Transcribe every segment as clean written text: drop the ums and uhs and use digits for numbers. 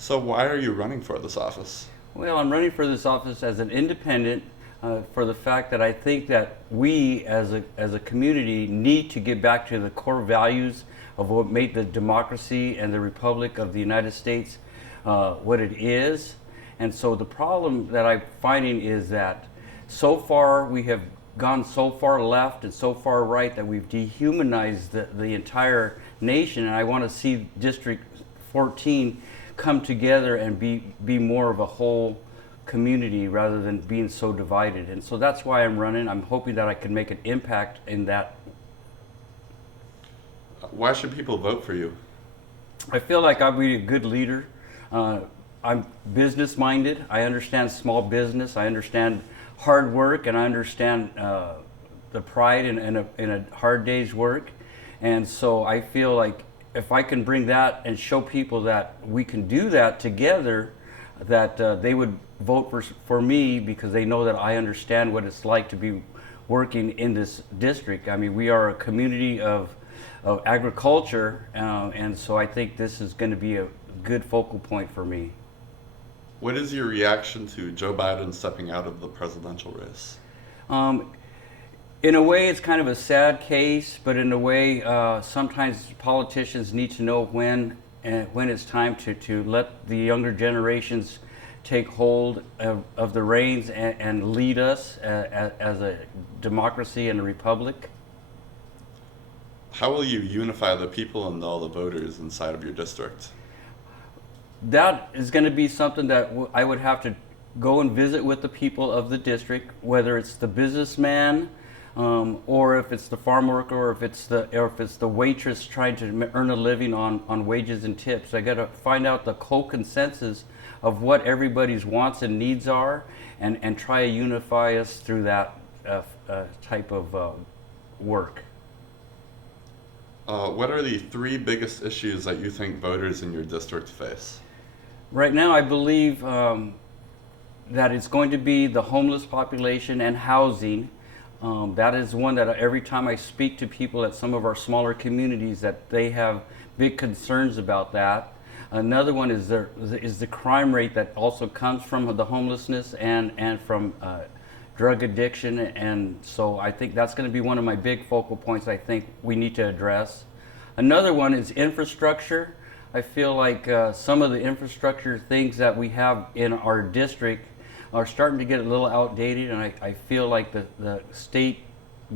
So why are you running for this office? Well, I'm running for this office as an independent for the fact that I think that we as a community need to get back to the core values of what made the democracy and the Republic of the United States what it is. And so the problem that I'm finding is that so far we have gone so far left and so far right that we've dehumanized the entire nation. And I want to see District 14 come together and be more of a whole community rather than being so divided. And so that's why I'm running. I'm hoping that I can make an impact in that. Why should people vote for you? I feel like I'll be a good leader. I'm business minded. I understand small business. I understand hard work, and I understand the pride in a hard day's work. And so I feel like if I can bring that and show people that we can do that together, that they would vote for me because they know that I understand what it's like to be working in this district. I mean, we are a community of agriculture, and so I think this is going to be a good focal point for me. What is your reaction to Joe Biden stepping out of the presidential race? Um, in a way, it's kind of a sad case, but in a way, sometimes politicians need to know when it's time to let the younger generations take hold of the reins and lead us as a democracy and a republic. How will you unify the people and all the voters inside of your district? That is going to be something that I would have to go and visit with the people of the district, whether it's the businessman, or if it's the farm worker, or if it's the waitress trying to earn a living on wages and tips. I got to find out the co-consensus of what everybody's wants and needs are, and try to unify us through that type of work. What are the three biggest issues that you think voters in your district face? Right now, I believe that it's going to be the homeless population and housing. That is one that every time I speak to people at some of our smaller communities, that they have big concerns about that. Another one is the crime rate that also comes from the homelessness and from drug addiction. And so I think that's going to be one of my big focal points I think we need to address. Another one is infrastructure. I feel like some of the infrastructure things that we have in our district are starting to get a little outdated, and I feel like the state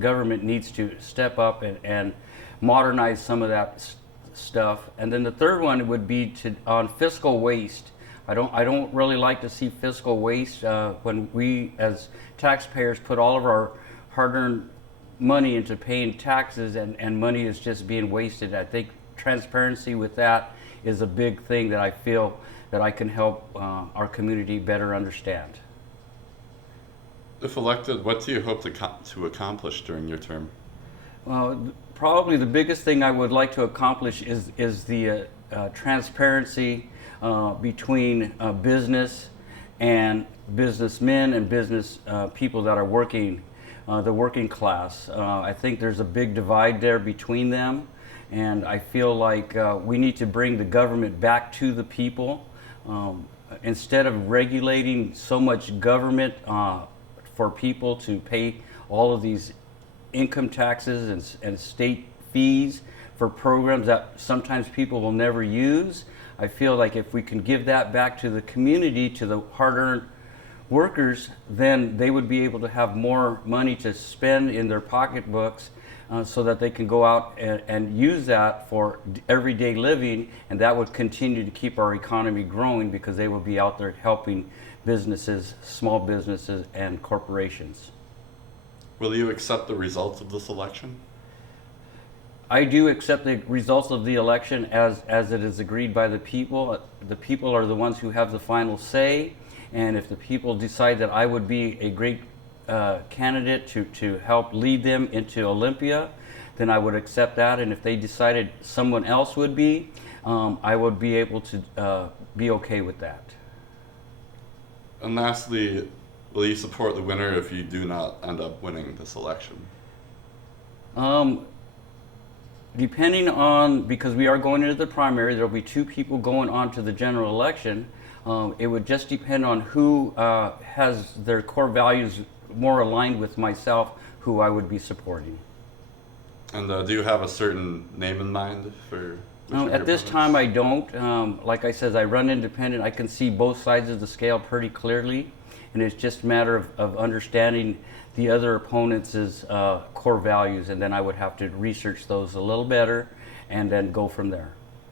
government needs to step up and modernize some of that stuff. And then the third one would be on fiscal waste. I don't really like to see fiscal waste when we as taxpayers put all of our hard-earned money into paying taxes, and money is just being wasted. I think transparency with that is a big thing that I feel that I can help our community better understand. If elected, what do you hope to accomplish during your term? Probably the biggest thing I would like to accomplish is the transparency between business and businessmen and business people that are working, the working class. I think there's a big divide there between them, and I feel like we need to bring the government back to the people. Instead of regulating so much government for people to pay all of these income taxes and state fees for programs that sometimes people will never use. I feel like if we can give that back to the community, to the hard-earned workers, then they would be able to have more money to spend in their pocketbooks so that they can go out and use that for everyday living, and that would continue to keep our economy growing because they will be out there helping businesses, small businesses, and corporations. Will you accept the results of this election? I do accept the results of the election as it is agreed by the people. The people are the ones who have the final say, and if the people decide that I would be a great candidate to help lead them into Olympia, then I would accept that. And if they decided someone else would be, I would be able to be okay with that. And lastly, will you support the winner if you do not end up winning this election? Depending on, because we are going into the primary, there'll be two people going on to the general election. It would just depend on who has their core values more aligned with myself, who I would be supporting. And do you have a certain name in mind for? which of At your this opponents? time, I don't. Like I said, I run independent. I can see both sides of the scale pretty clearly, and it's just a matter of understanding the other opponent's core values, and then I would have to research those a little better, and then go from there.